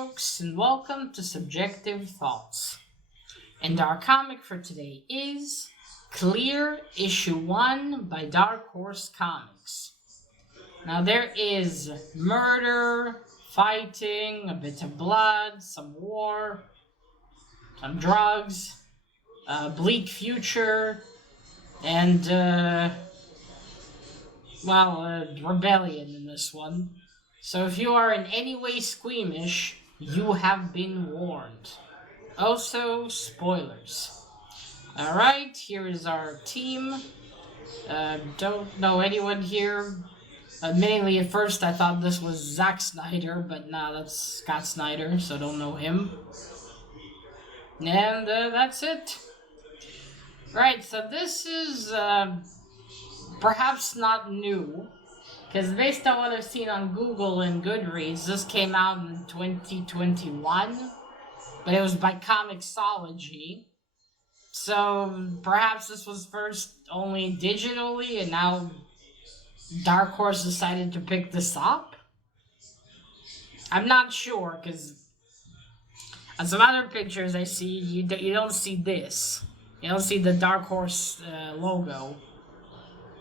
folks, and welcome to Subjective Thoughts. And our comic for today is Clear Issue 1 by Dark Horse Comics. Now there is murder, fighting, a bit of blood, some war, some drugs, a bleak future, and, rebellion in this one. So if you are in any way squeamish, you have been warned. Also, spoilers. Alright, here is our team. Don't know anyone here. Admittedly, at first I thought this was Zack Snyder, but nah, that's Scott Snyder, so don't know him. And that's it. Right, so this is perhaps not new. Because based on what I've seen on Google and Goodreads, this came out in 2021, but it was by Comixology. So perhaps this was first only digitally, and now Dark Horse decided to pick this up? I'm not sure, because on some other pictures I see, you don't see this. You don't see the Dark Horse logo.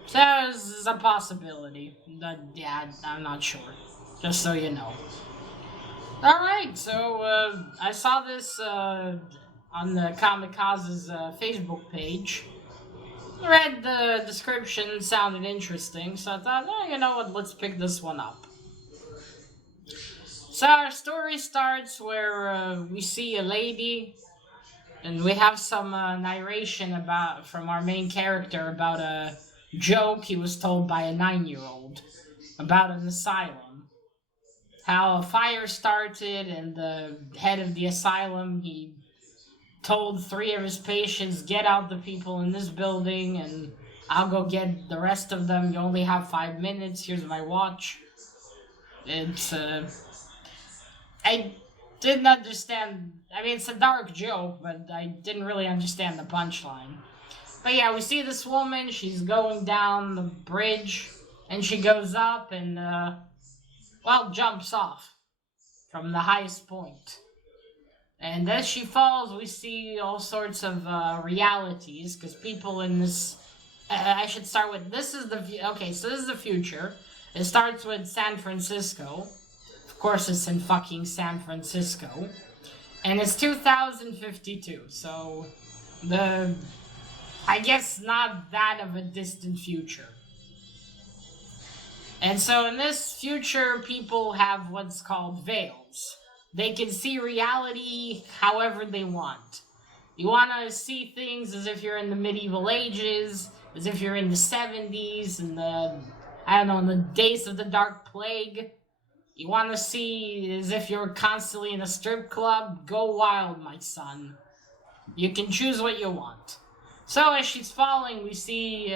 So there's a possibility. But yeah, I'm not sure. Just so you know. Alright, so I saw this on the Kamikaze's Facebook page. Read the description, sounded interesting, so I thought, oh, you know what, let's pick this one up. So our story starts where we see a lady, and we have some narration from our main character about a joke he was told by a 9-year-old about an asylum. How a fire started, and the head of the asylum, he told 3 of his patients, get out the people in this building, and I'll go get the rest of them. You only have 5 minutes. Here's my watch. It's, I didn't understand. I mean, it's a dark joke, but I didn't really understand the punchline. But yeah, we see this woman, she's going down the bridge, and she goes up and, jumps off from the highest point. And as she falls, we see all sorts of realities, because people in this... I should start with... This is the future. It starts with San Francisco. Of course, it's in fucking San Francisco. And it's 2052, so... I guess not that of a distant future. And so in this future, people have what's called veils. They can see reality however they want. You want to see things as if you're in the medieval ages, as if you're in the 70s, in the days of the Dark Plague. You want to see as if you're constantly in a strip club. Go wild, my son. You can choose what you want. So as she's falling, we see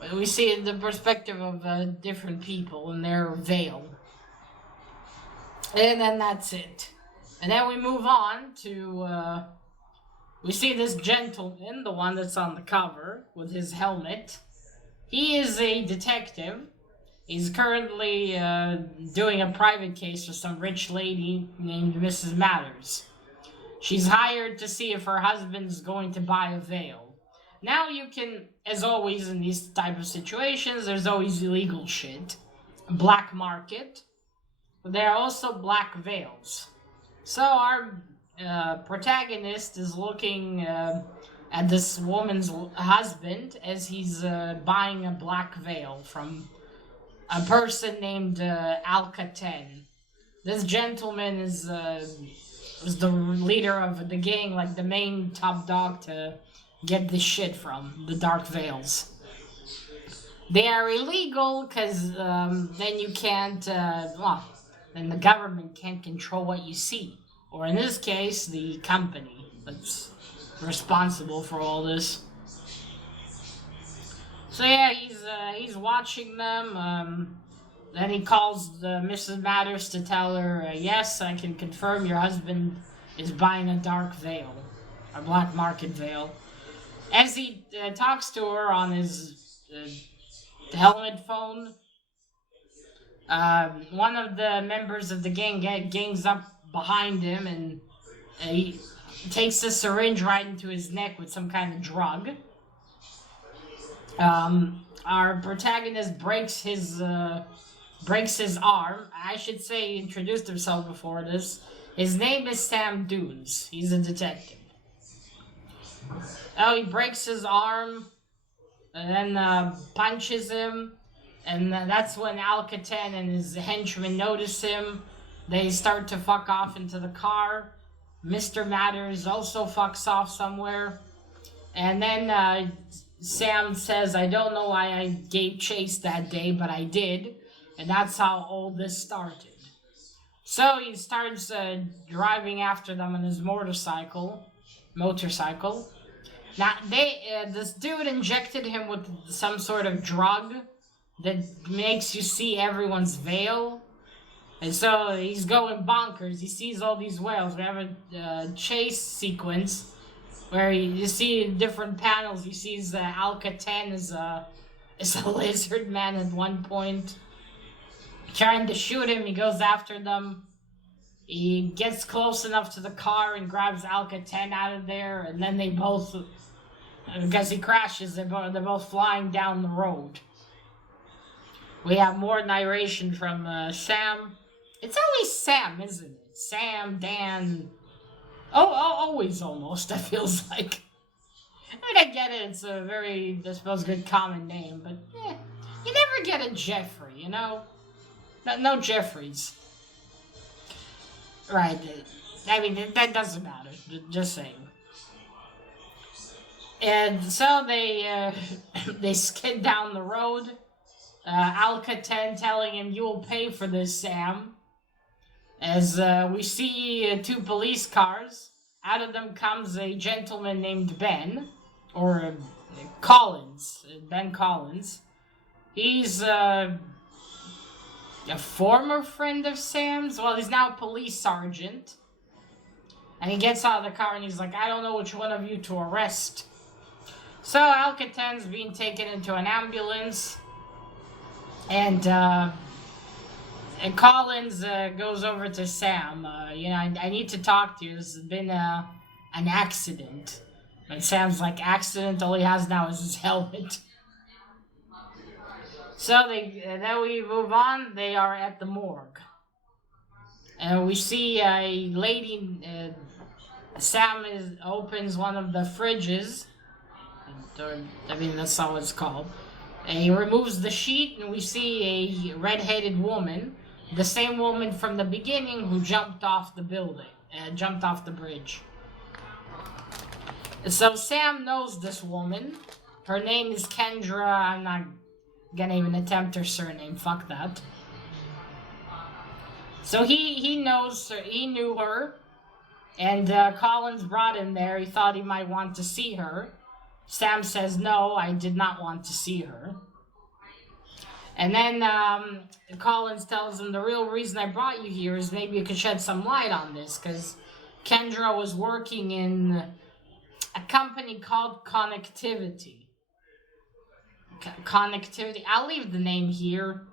the perspective of different people in their veil. And then that's it. And then we move on to, we see this gentleman, the one that's on the cover, with his helmet. He is a detective. He's currently doing a private case for some rich lady named Mrs. Matters. She's hired to see if her husband's going to buy a veil. Now you can, as always in these type of situations, there's always illegal shit. Black market. But there are also black veils. So our protagonist is looking at this woman's husband as he's buying a black veil from a person named Alcaten. This gentleman is the leader of the gang, like the main top dog to get this shit from, the dark veils. They are illegal because then you can't, then the government can't control what you see. Or in this case, the company that's responsible for all this. So yeah, he's watching them. Then he calls Mrs. Matters to tell her, yes, I can confirm your husband is buying a dark veil, a black market veil. As he talks to her on his helmet phone, One of the members of the gang gangs up behind him, and he takes a syringe right into his neck with some kind of drug. Our protagonist breaks his arm. I should say he introduced himself before this. His name is Sam Dunes. He's a detective. Oh, he breaks his arm and then punches him. And that's when Al-Qatan and his henchmen notice him. They start to fuck off into the car. Mr. Matters also fucks off somewhere. And then Sam says, I don't know why I gave chase that day, but I did. And that's how all this started. So he starts driving after them on his motorcycle. Now, this dude injected him with some sort of drug that makes you see everyone's veil. And so he's going bonkers. He sees all these whales. We have a chase sequence where you see different panels. He sees Al-Qatan is a lizard man at one point. Trying to shoot him, he goes after them. He gets close enough to the car and grabs Al-Qatan out of there. And then they both, because he crashes, they're both flying down the road. We have more narration from Sam. It's always Sam, isn't it? Sam, Dan. Always almost, that feels like. I mean, I get it, it's a very, I suppose, good common name, but you never get a Jeffrey, you know? No Jeffreys. Right, I mean, that doesn't matter, just saying. And so they skid down the road. Al-Qatan telling him, you'll pay for this, Sam. As we see two police cars. Out of them comes a gentleman named Ben. Or Collins. Ben Collins. He's a former friend of Sam's. Well, he's now a police sergeant. And he gets out of the car and he's like, I don't know which one of you to arrest. So Al-Qatan's being taken into an ambulance. And Collins goes over to Sam. I need to talk to you. This has been an accident. And Sam's like, accident? All he has now is his helmet. So then we move on. They are at the morgue. And we see a lady. Sam opens one of the fridges. That's not what it's called. And he removes the sheet, and we see a red-headed woman, the same woman from the beginning who jumped off the bridge. So Sam knows this woman. Her name is Kendra. I'm not gonna even attempt her surname. Fuck that. So he knows her. He knew her, and Collins brought him there. He thought he might want to see her. Sam says, no, I did not want to see her. And then Collins tells him, the real reason I brought you here is maybe you could shed some light on this, because Kendra was working in a company called Connectivity. Connectivity. I'll leave the name here.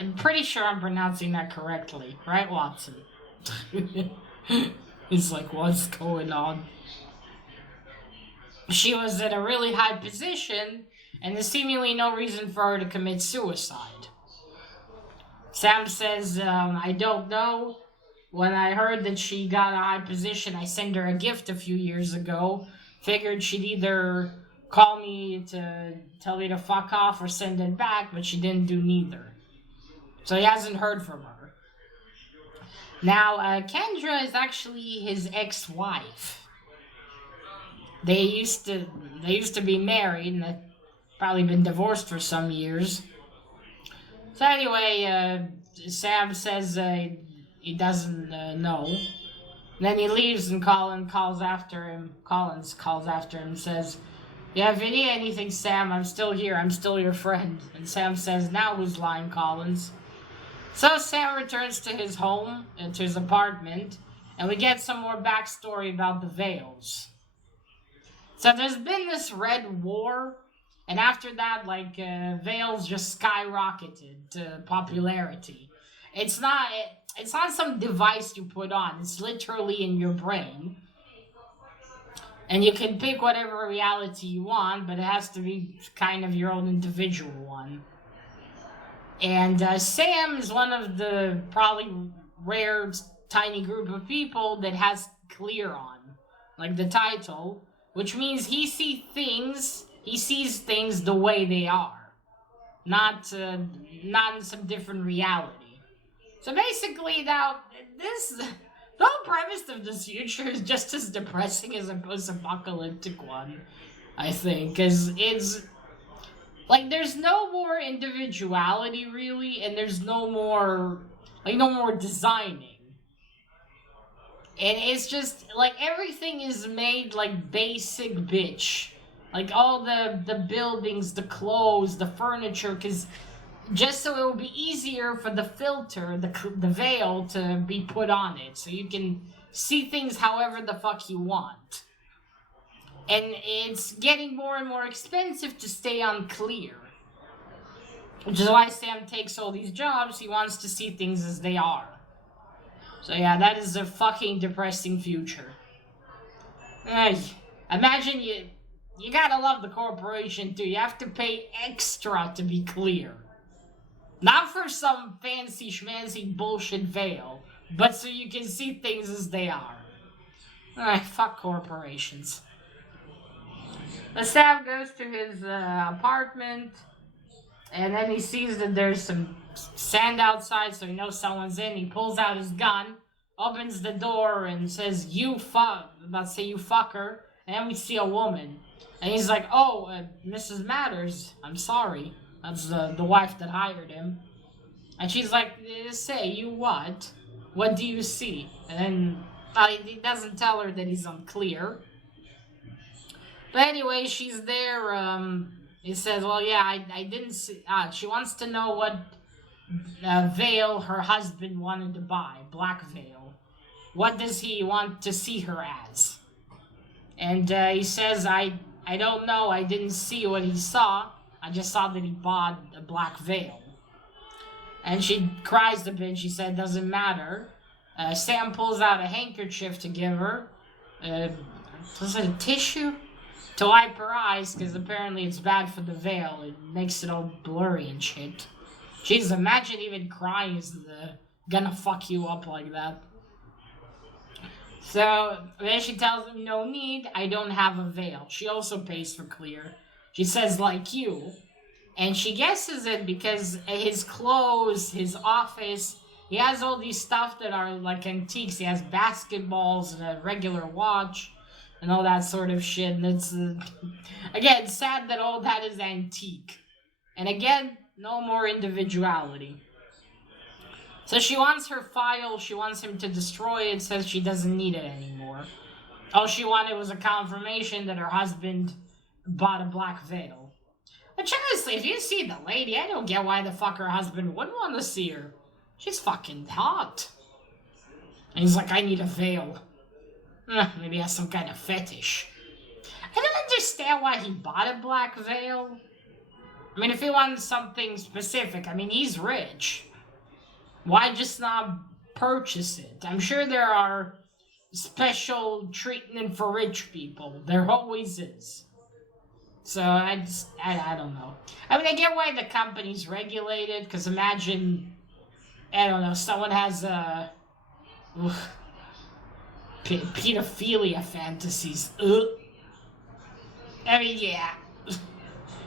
I'm pretty sure I'm pronouncing that correctly. Right, Watson? He's like, what's going on? She was at a really high position, and there's seemingly no reason for her to commit suicide. Sam says, I don't know. When I heard that she got a high position, I sent her a gift a few years ago. Figured she'd either call me to tell me to fuck off or send it back, but she didn't do neither. So he hasn't heard from her. Now, Kendra is actually his ex-wife. They used to be married, and they've probably been divorced for some years. So anyway, Sam says he doesn't know. And then he leaves, and Collins calls after him and says, if you need anything, Sam, I'm still here. I'm still your friend. And Sam says, now who's lying, Collins? So Sam returns to his home, to his apartment, and we get some more backstory about the Veils. So there's been this Red War, And after that, like, Veil's just skyrocketed to popularity. It's not some device you put on. It's literally in your brain. And you can pick whatever reality you want, but it has to be kind of your own individual one. And Sam is one of the probably rare tiny group of people that has clear on, like the title, which means he sees things the way they are, not in some different reality. So basically, now the whole premise of this future is just as depressing as a post-apocalyptic one, I think, because it's like there's no more individuality really, and there's no more designing. And it's just, like, everything is made, like, basic bitch. Like, all the buildings, the clothes, the furniture, because just so it will be easier for the filter, the veil, to be put on it. So you can see things however the fuck you want. And it's getting more and more expensive to stay unclear. Which is why Sam takes all these jobs. He wants to see things as they are. So yeah, that is a fucking depressing future. Imagine you gotta love the corporation too. You have to pay extra to be clear. Not for some fancy schmancy bullshit veil, but so you can see things as they are. Fuck corporations. The Sam goes to his apartment, and then he sees that there's some sand outside, so he knows someone's in. He pulls out his gun, opens the door, and says, "You fucker," and then we see a woman. And he's like, "Oh, Mrs. Matters, I'm sorry." That's the wife that hired him. And she's like, "Say, you what? What do you see?" And then he doesn't tell her that he's unclear. But anyway, she's there. He says, "Well, yeah, I didn't see..." She wants to know what veil her husband wanted to buy. Black veil. What does he want to see her as? And he says, I don't know. I didn't see what he saw. I just saw that he bought a black veil." And she cries a bit. She said, "Doesn't matter." Sam pulls out a handkerchief to give her. Was it a tissue? To wipe her eyes, because apparently it's bad for the veil. It makes it all blurry and shit. Jeez, imagine even crying is gonna fuck you up like that. So then she tells him, "No need, I don't have a veil." She also pays for clear. She says, "Like you." And she guesses it because his clothes, his office, he has all these stuff that are like antiques. He has basketballs and a regular watch and all that sort of shit. And it's, again, sad that all that is antique. And again, no more individuality. So she wants her file, she wants him to destroy it, says she doesn't need it anymore. All she wanted was a confirmation that her husband bought a black veil. But honestly, if you see the lady, I don't get why the fuck her husband wouldn't want to see her. She's fucking hot. And he's like, "I need a veil." Maybe he has some kind of fetish. I don't understand why he bought a black veil. I mean, if he wanted something specific, I mean, he's rich. Why just not purchase it? I'm sure there are special treatment for rich people. There always is. So I don't know. I mean, I get why the company's regulated, because imagine, I don't know, someone has pedophilia fantasies. I mean, yeah.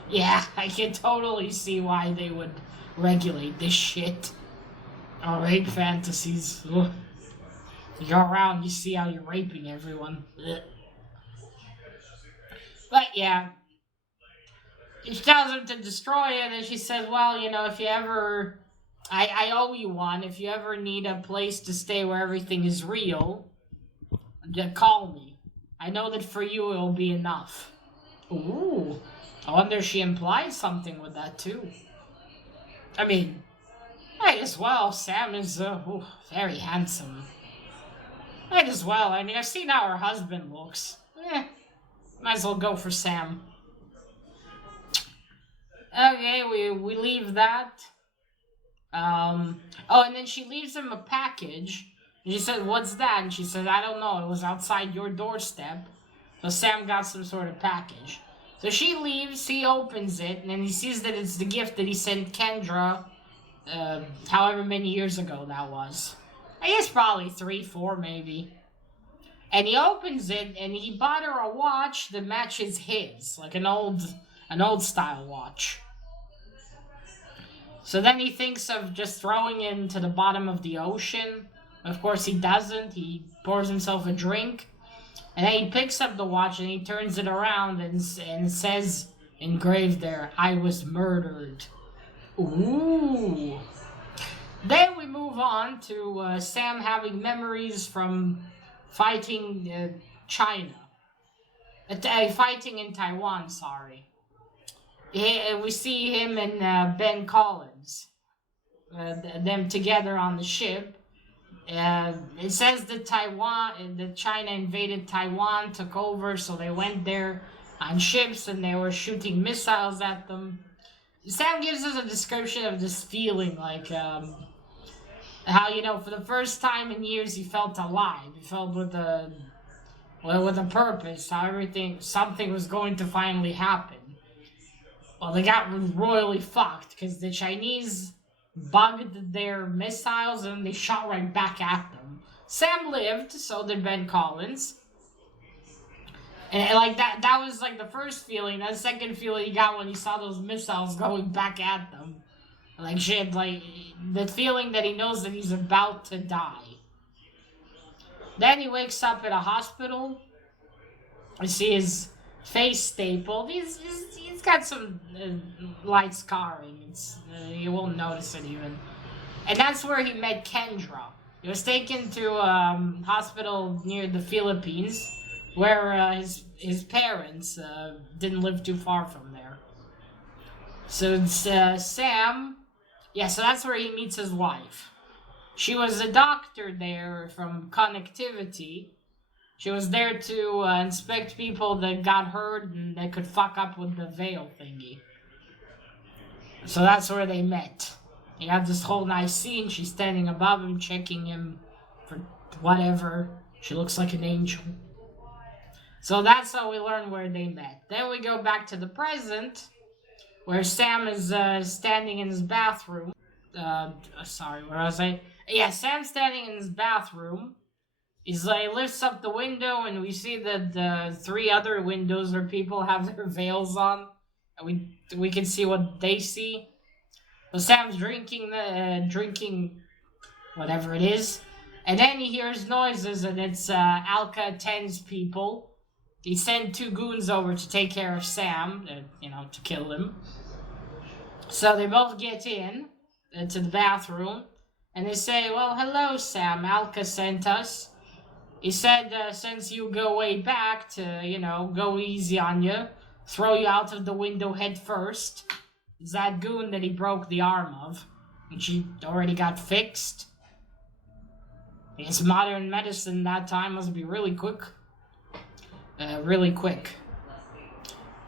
Yeah, I can totally see why they would regulate this shit. Or rape fantasies. Ugh. You go around, you see how you're raping everyone. Ugh. But yeah. She tells him to destroy it, and she says, "Well, you know, if you ever... I owe you one. If you ever need a place to stay where everything is real, just call me. I know that for you it'll be enough." Ooh. I wonder if she implies something with that, too. I mean, might as well. Sam is very handsome. Might as well. I mean, I've seen how her husband looks. Might as well go for Sam. Okay, we leave that. Oh, and then she leaves him a package. And she said, "What's that?" And she said, "I don't know. It was outside your doorstep." So Sam got some sort of package. So she leaves, he opens it, and then he sees that it's the gift that he sent Kendra, however many years ago that was. I guess probably 3, 4 maybe. And he opens it, and he bought her a watch that matches his, like an old style watch. So then he thinks of just throwing it into the bottom of the ocean. Of course, he doesn't. He pours himself a drink. And then he picks up the watch and he turns it around and says, engraved there, "I was murdered." Ooh. Then we move on to Sam having memories from fighting China. Fighting in Taiwan, sorry. We see him and Ben Collins, them together on the ship. It says that China invaded Taiwan, took over, so they went there on ships and they were shooting missiles at them. Sam gives us a description of this feeling, like how, for the first time in years he felt alive. He felt with a purpose, how something was going to finally happen. Well, they got royally fucked because the Chinese bugged their missiles and they shot right back at them. Sam lived, so did Ben Collins. And like that was like the first feeling. The second feeling he got when he saw those missiles going back at them. Like shit, like the feeling that he knows that he's about to die. Then he wakes up at a hospital. I see his face stapled. He's got some light scarring. You won't notice it even. And that's where he met Kendra. He was taken to a hospital near the Philippines, where his parents didn't live too far from there. So it's Sam. Yeah, so that's where he meets his wife. She was a doctor there from Connectivity. She was there to inspect people that got hurt and that could fuck up with the veil thingy. So that's where they met. He had this whole nice scene. She's standing above him, checking him for whatever. She looks like an angel. So that's how we learn where they met. Then we go back to the present, where Sam is standing in his bathroom. Sorry, where was I? Yeah, Sam's standing in his bathroom. He's like, lifts up the window, and we see that the 3 other windows where people have their veils on. And we can see what they see. So Sam's drinking whatever it is. And then he hears noises, and it's Alka 10's people. He sent 2 goons over to take care of Sam, to kill him. So they both get in to the bathroom, and they say, "Well, hello, Sam. Alka sent us. He said, since you go way back to, go easy on you, throw you out of the window head first. It's that goon that he broke the arm of, and she already got fixed. I guess modern medicine that time must be really quick.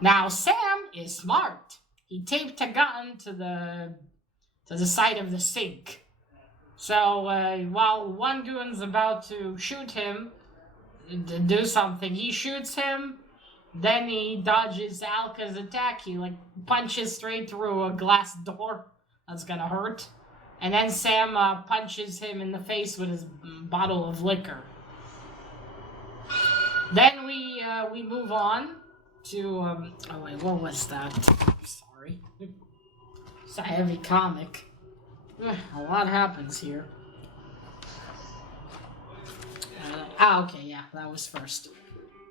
Now, Sam is smart. He taped a gun to the side of the sink. So, while one goon's about to shoot him, to do something, he shoots him, then he dodges Alka's attack. He, punches straight through a glass door. That's gonna hurt. And then Sam punches him in the face with his bottle of liquor. Then we move on to, what was that? I'm sorry. It's a heavy comic. A lot happens here. Okay, yeah, that was first.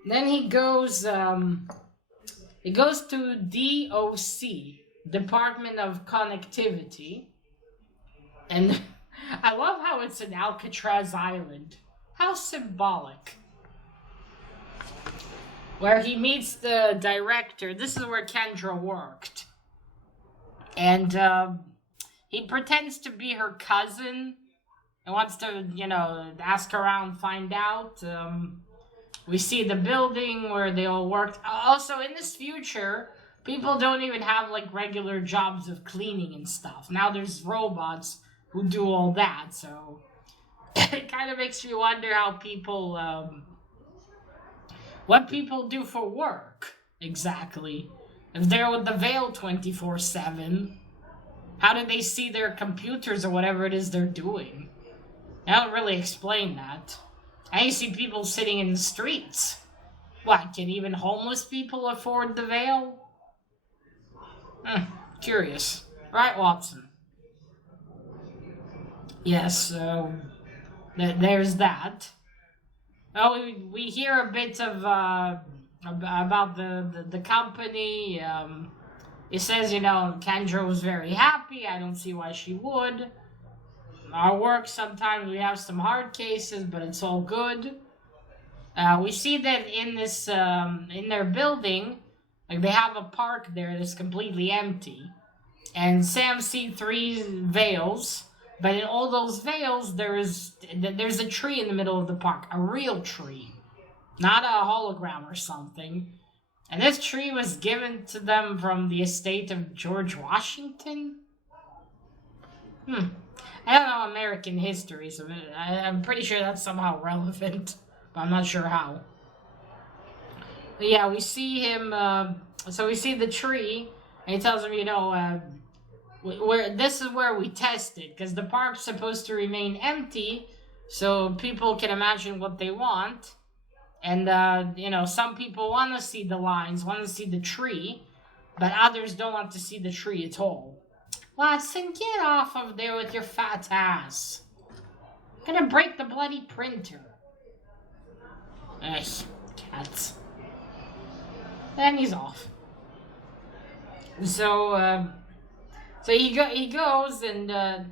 Then he goes to DOC, Department of Connectivity, and I love how it's in Alcatraz Island. How symbolic. Where he meets the director. This is where Kendra worked. And, he pretends to be her cousin and wants to, ask around, find out. We see the building where they all worked. Also, in this future, People don't even have like regular jobs of cleaning and stuff. Now there's robots who do all that, so it kind of makes me wonder how people, what people do for work exactly. If they're with the Veil 24/7, how do they see their computers or whatever it is they're doing? I don't really explain that. I see people sitting in the streets. What, can even homeless people afford the Veil? Curious. Right, Watson? Yes, so there's that. Oh, we hear a bit of about the company. It says, Kendra was very happy. I don't see why she would. Our work, sometimes we have some hard cases, but it's all good. We see that in this in their building, like they have a park there that's completely empty, and Sam sees 3 veils, but in all those veils there's a tree in the middle of the park, a real tree, not a hologram or something. And this tree was given to them from the estate of George Washington. I don't know American history, so I'm pretty sure that's somehow relevant, but I'm not sure how. But yeah, we see him, so we see the tree, and he tells him, this is where we test it, because the park's supposed to remain empty, so people can imagine what they want. And, some people want to see the lines, want to see the tree, but others don't want to see the tree at all. Watson, get off of there with your fat ass. I'm gonna break the bloody printer. Ugh, cats. Then he's off. So he goes and then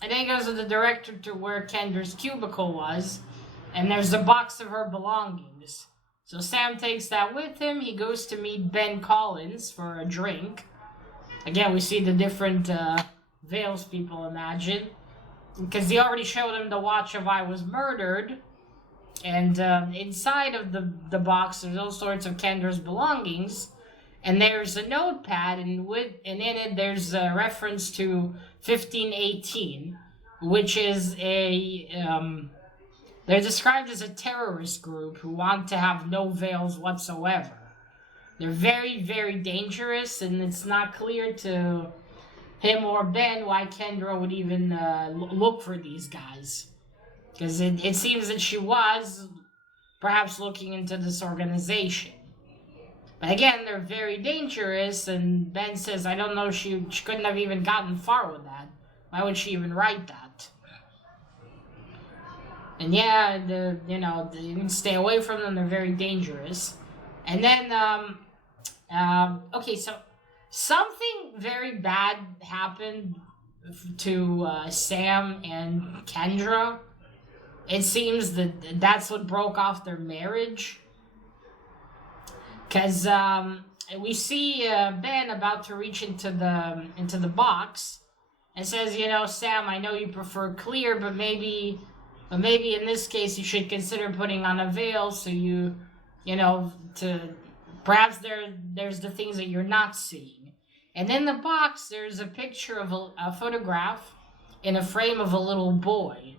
he goes with the director to where Kendra's cubicle was, and there's a box of her belongings. So Sam takes that with him. He goes to meet Ben Collins for a drink. Again, we see the different Veils people imagine. Because he already showed him the watch of I Was Murdered. And inside of the box, there's all sorts of Kendra's belongings. And there's a notepad, and in it there's a reference to 1518, which is they're described as a terrorist group who want to have no veils whatsoever. They're very, very dangerous, and it's not clear to him or Ben why Kendra would even look for these guys. Because it seems that she was perhaps looking into this organization. But again, they're very dangerous, and Ben says, I don't know, she couldn't have even gotten far with that. Why would she even write that? And yeah, you can stay away from them, they're very dangerous. And then, okay, so something very bad happened to Sam and Kendra. It seems that that's what broke off their marriage. Because we see Ben about to reach into the box and says, Sam, I know you prefer clear, but maybe in this case you should consider putting on a veil so perhaps there's the things that you're not seeing. And in the box there's a picture of a photograph in a frame of a little boy.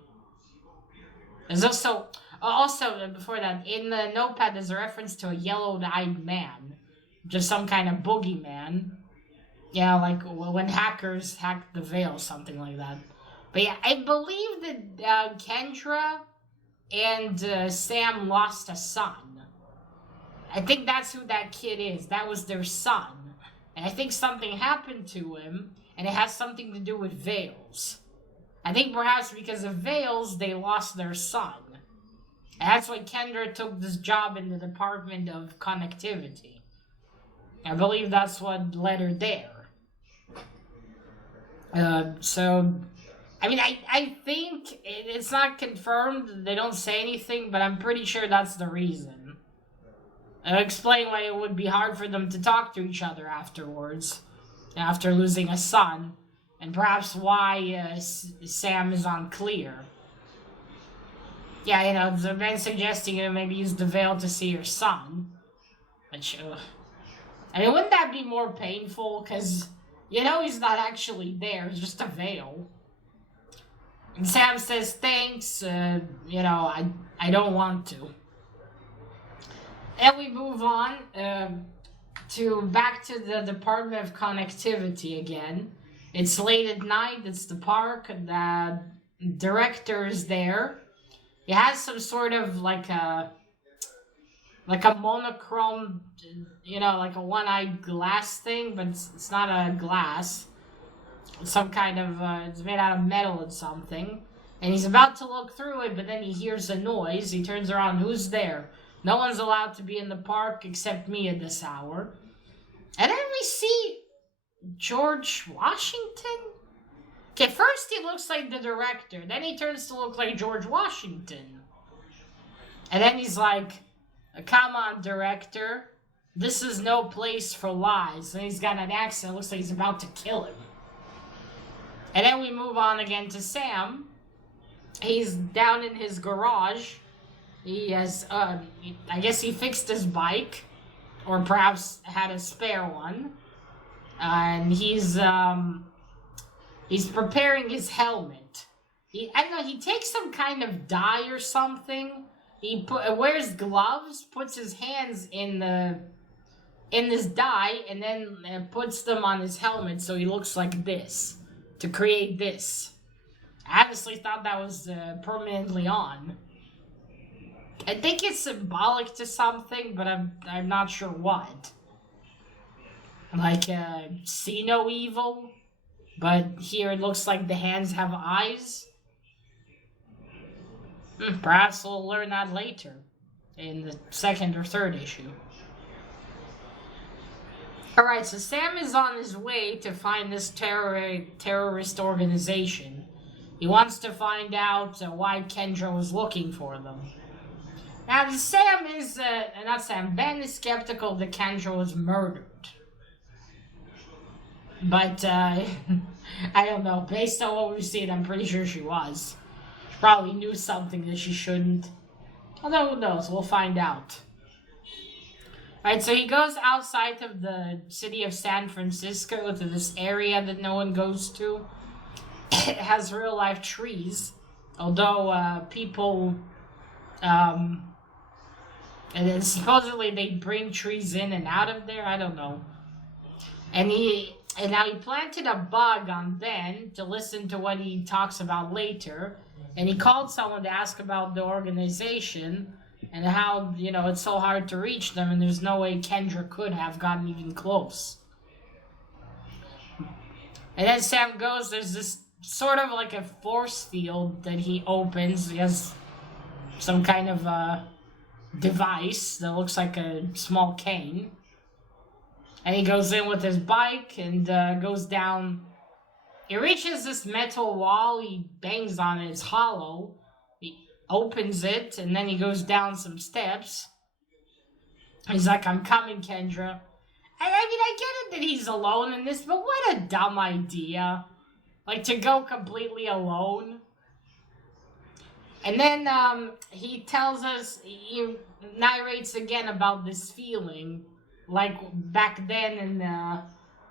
There's also before that, in the notepad there's a reference to a yellow-eyed man, just some kind of boogeyman. Yeah, like when hackers hacked the veil, something like that. But yeah, I believe that Kendra and Sam lost a son. I think that's who that kid is. That was their son. And I think something happened to him, and it has something to do with veils. I think perhaps because of veils, they lost their son. And that's why Kendra took this job in the Department of Connectivity. I believe that's what led her there. I think it's not confirmed. They don't say anything, but I'm pretty sure that's the reason. I'll explain why it would be hard for them to talk to each other afterwards, after losing a son, and perhaps why Sam is unclear. Yeah, they've been suggesting maybe use the veil to see your son, which, I mean, wouldn't that be more painful? Because, you know, he's not actually there, it's just a veil. And Sam says, thanks, you know, I don't want to. And we move on back to the Department of Connectivity again. It's late at night, it's the park, the director is there. He has some sort of like a monochrome, you know, like a one-eyed glass thing, but it's not a glass. It's some kind of, it's made out of metal or something. And he's about to look through it, but then he hears a noise. He turns around, who's there? No one's allowed to be in the park except me at this hour. And then we see George Washington? Okay, first he looks like the director, then he turns to look like George Washington. And then he's like, come on, director. This is no place for lies. And he's got an accent, looks like he's about to kill him. And then we move on again to Sam. He's down in his garage. He has, I guess he fixed his bike, or perhaps had a spare one. And he's preparing his helmet. I don't know, he takes some kind of dye or something. He wears gloves, puts his hands in this dye, and then puts them on his helmet so he looks like this, to create this. I honestly thought that was permanently on. I think it's symbolic to something, but I'm not sure what. Like, see no evil, but here it looks like the hands have eyes. Perhaps we'll learn that later, in the second or third issue. Alright, so Sam is on his way to find this terrorist organization. He wants to find out why Kendra was looking for them. Now, Ben is skeptical that Kendra was murdered. But, I don't know, based on what we've seen, I'm pretty sure she was. She probably knew something that she shouldn't. Although, who knows, we'll find out. Alright, so he goes outside of the city of San Francisco to this area that no one goes to. It has real-life trees, although, people, and then supposedly they bring trees in and out of there, I don't know. And now he planted a bug on Ben to listen to what he talks about later, and he called someone to ask about the organization, and how, you know, it's so hard to reach them, and there's no way Kendra could have gotten even close. And then Sam goes, there's this sort of like a force field that he opens. He has some kind of device that looks like a small cane. And he goes in with his bike and goes down. He reaches this metal wall, he bangs on it, it's hollow. He opens it, and then he goes down some steps. He's like, I'm coming, Kendra. I mean, I get it that he's alone in this, but what a dumb idea. Like, to go completely alone. And then he tells us, he narrates again about this feeling, like back then in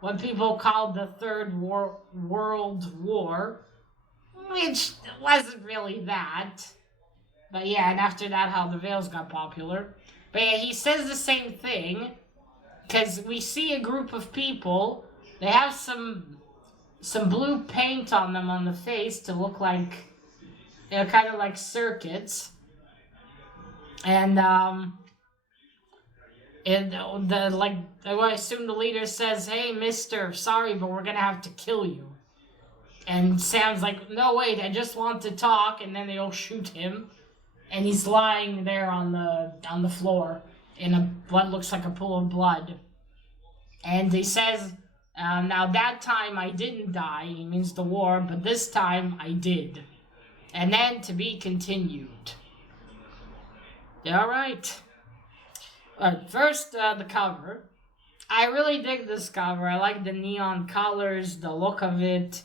what people called the Third World War, which wasn't really that. But yeah, and after that, how the veils got popular. But yeah, he says the same thing, because we see a group of people, they have some blue paint on them on the face to look like, you know, kind of like circuits. And, I assume the leader says, hey, mister, sorry, but we're gonna have to kill you. And Sam's like, no, wait, I just want to talk, and then they all shoot him. And he's lying there on the floor in what looks like a pool of blood. And he says, now that time I didn't die, he means the war, but this time I did. And then to be continued. Alright. First, the cover. I really dig this cover. I like the neon colors, the look of it.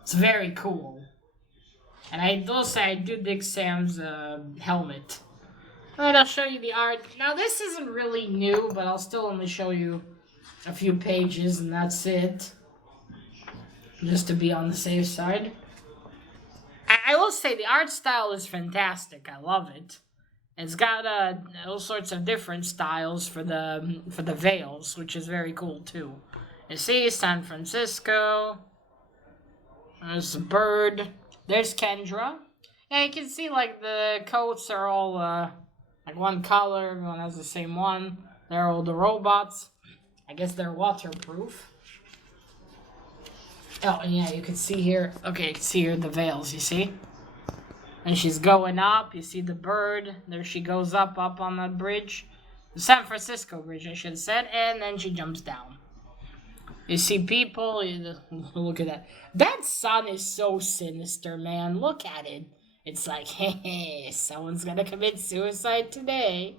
It's very cool. And I will say I do dig Sam's helmet. Alright, I'll show you the art. Now, this isn't really new, but I'll still only show you a few pages and that's it. Just to be on the safe side. I will say the art style is fantastic. I love it. It's got all sorts of different styles for the veils, which is very cool too. You see San Francisco. There's a bird. There's Kendra. Yeah, you can see like the coats are all like one color. Everyone has the same one. They're all the robots. I guess they're waterproof. Oh, and yeah, you can see here. Okay, you can see here the veils, you see? And she's going up. You see the bird. There she goes up on that bridge. The San Francisco bridge, I should have said. And then she jumps down. You see people. Look at that. That sun is so sinister, man. Look at it. It's like, hey, someone's gonna commit suicide today.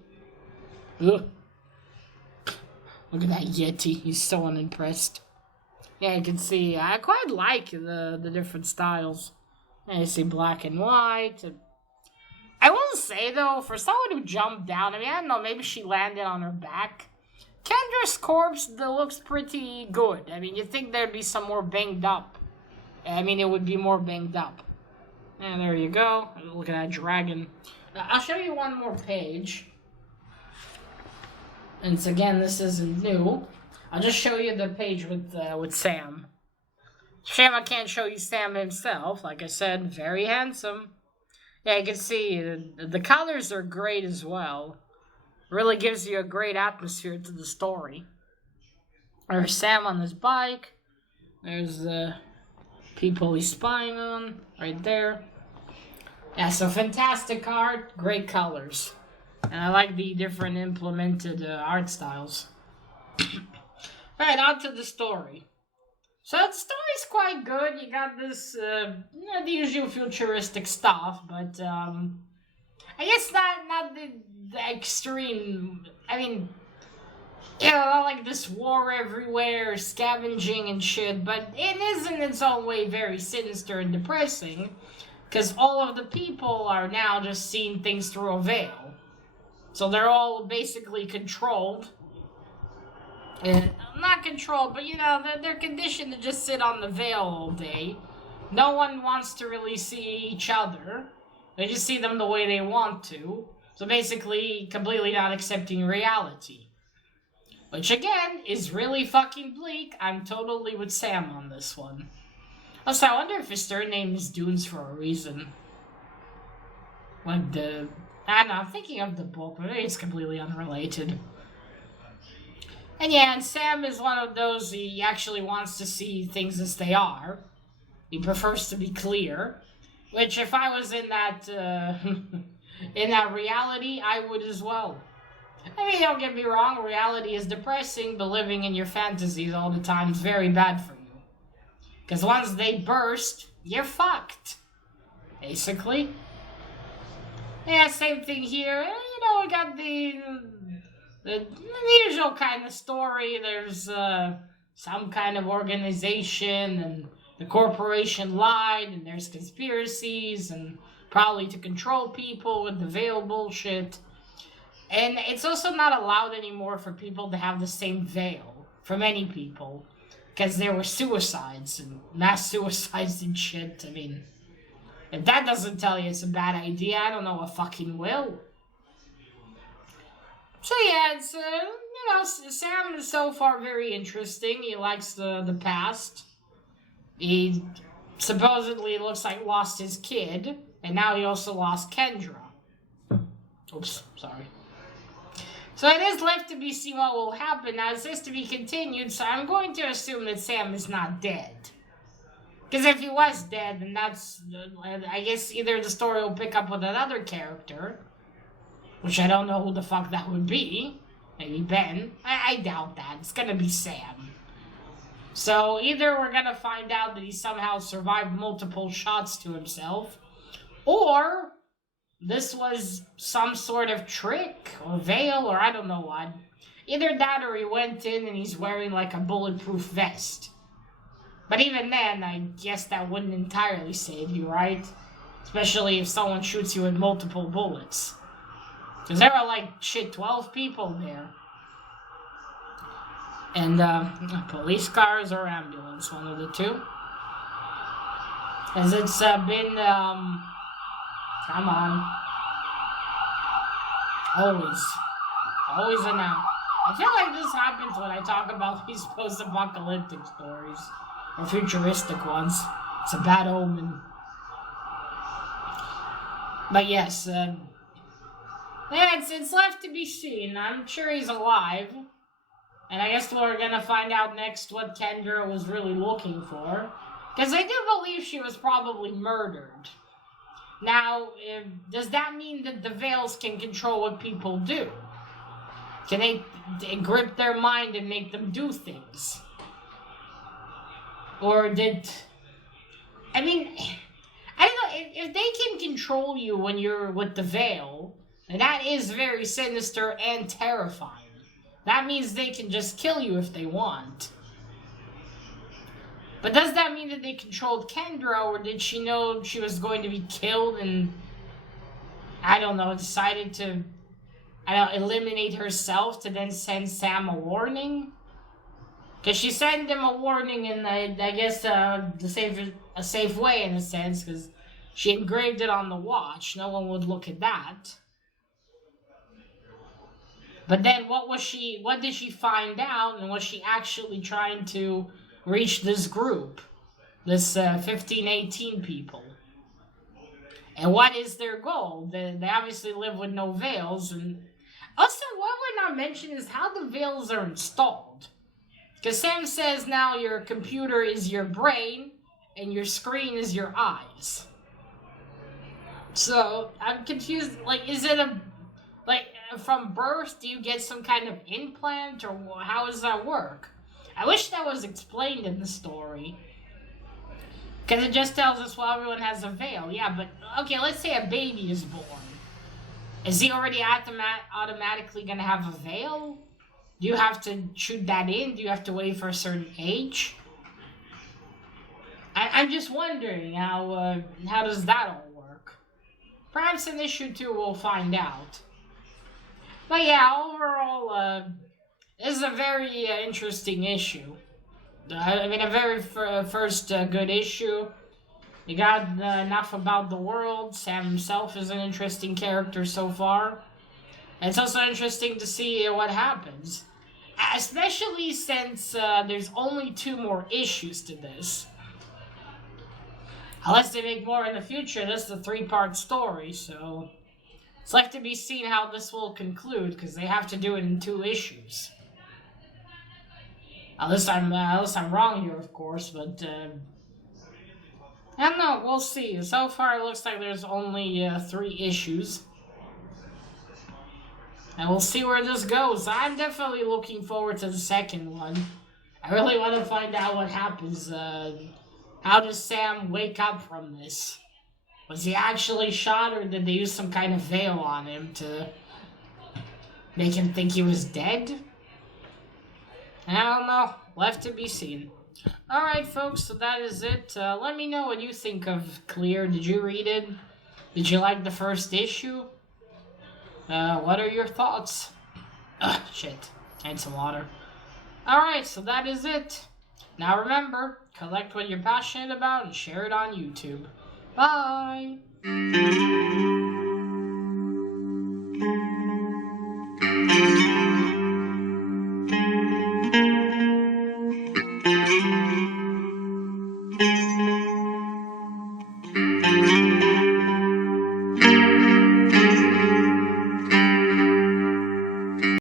Ugh. Look at that Yeti. He's so unimpressed. Yeah, you can see, I quite like the different styles. Yeah, you see black and white. I will say, though, for someone who jumped down, I mean, I don't know, maybe she landed on her back. Kendra's corpse that looks pretty good. I mean, you'd think there'd be some more banged up. I mean, it would be more banged up. And there you go. Look at that dragon. I'll show you one more page. And again, this isn't new. I'll just show you the page with Sam. Shame I can't show you Sam himself. Like I said, very handsome. Yeah, you can see the colors are great as well. Really gives you a great atmosphere to the story. There's Sam on his bike. There's the people he's spying on right there. Yeah, so fantastic art, great colors. And I like the different implemented art styles. Alright, on to the story. So the story's quite good. You got this, the usual futuristic stuff, but, I guess not the extreme, I mean, not like this war everywhere, scavenging and shit, but it is in its own way very sinister and depressing, because all of the people are now just seeing things through a veil. So they're all basically controlled. Not controlled, but they're conditioned to just sit on the veil all day. No one wants to really see each other. They just see them the way they want to. So basically, completely not accepting reality. Which again, is really fucking bleak. I'm totally with Sam on this one. Also, I wonder if his third name is Dunes for a reason. Like I don't know, I'm thinking of the book, but maybe it's completely unrelated. And yeah, and Sam is one of those, he actually wants to see things as they are. He prefers to be clear. Which, if I was in that, in that reality, I would as well. I mean, don't get me wrong, reality is depressing, but living in your fantasies all the time is very bad for you. Because once they burst, you're fucked. Basically. Yeah, same thing here. We got the usual kind of story. There's some kind of organization, and the corporation lied, and there's conspiracies, and probably to control people with the veil bullshit. And it's also not allowed anymore for people to have the same veil, for many people, because there were suicides, and mass suicides and shit. I mean, if that doesn't tell you it's a bad idea, I don't know what fucking will. So yeah, it's, Sam is so far very interesting. He likes the past. He supposedly looks like lost his kid, and now he also lost Kendra. Oops, sorry. So it is left to be seen what will happen. Now, it says to be continued, so I'm going to assume that Sam is not dead. Because if he was dead, then that's, I guess either the story will pick up with another character, which I don't know who the fuck that would be. Maybe Ben. I doubt that. It's gonna be Sam. So either we're gonna find out that he somehow survived multiple shots to himself, or this was some sort of trick, or veil, or I don't know what. Either that or he went in and he's wearing like a bulletproof vest. But even then, I guess that wouldn't entirely save you, right? Especially if someone shoots you with multiple bullets. Because there are 12 people there. And police cars or ambulance, one of the two. As it's been, come on. Always a now. I feel like this happens when I talk about these post-apocalyptic stories. Or futuristic ones. It's a bad omen. But yes, yeah, it's left to be seen. I'm sure he's alive. And I guess we're gonna find out next what Kendra was really looking for. Because I do believe she was probably murdered. Now, does that mean that the Veils can control what people do? Can they grip their mind and make them do things? Or did... I mean, I don't know, if they can control you when you're with the Veil, then that is very sinister and terrifying. That means they can just kill you if they want. But does that mean that they controlled Kendra, or did she know she was going to be killed and, I don't know, decided to, eliminate herself to then send Sam a warning? Because she sent him a warning in, I guess, a safe way in a sense, because she engraved it on the watch. No one would look at that. But then what did she find out, and was she actually trying to reach this group? This 15, 18 people. And what is their goal? They obviously live with no Veils, and also what we're not mentioning is how the Veils are installed. Because Sam says now your computer is your brain, and your screen is your eyes. So, I'm confused, like, is it from birth, do you get some kind of implant, or how does that work? I wish that was explained in the story. Because it just tells us, well, everyone has a veil. Yeah, but, okay, let's say a baby is born. Is he already automatically going to have a veil? Do you have to shoot that in? Do you have to wait for a certain age? I'm just wondering, how does that all work? Perhaps in issue 2 we'll find out. But yeah, overall, this is a very interesting issue. I mean, a very first good issue. You got enough about the world. Sam himself is an interesting character so far. And it's also interesting to see what happens. Especially since there's only 2 more issues to this. Unless they make more in the future, this is a 3-part story, so... It's left to be seen how this will conclude, because they have to do it in 2 issues. Unless I'm wrong here, of course, but, I don't know, we'll see. So far, it looks like there's only 3 issues. And we'll see where this goes. I'm definitely looking forward to the second one. I really want to find out what happens. How does Sam wake up from this? Was he actually shot, or did they use some kind of veil on him to make him think he was dead? I don't know. Left to be seen. Alright, folks, so that is it. Let me know what you think of Clear. Did you read it? Did you like the first issue? What are your thoughts? Shit. I need some water. Alright, so that is it. Now remember, collect what you're passionate about and share it on YouTube. Bye!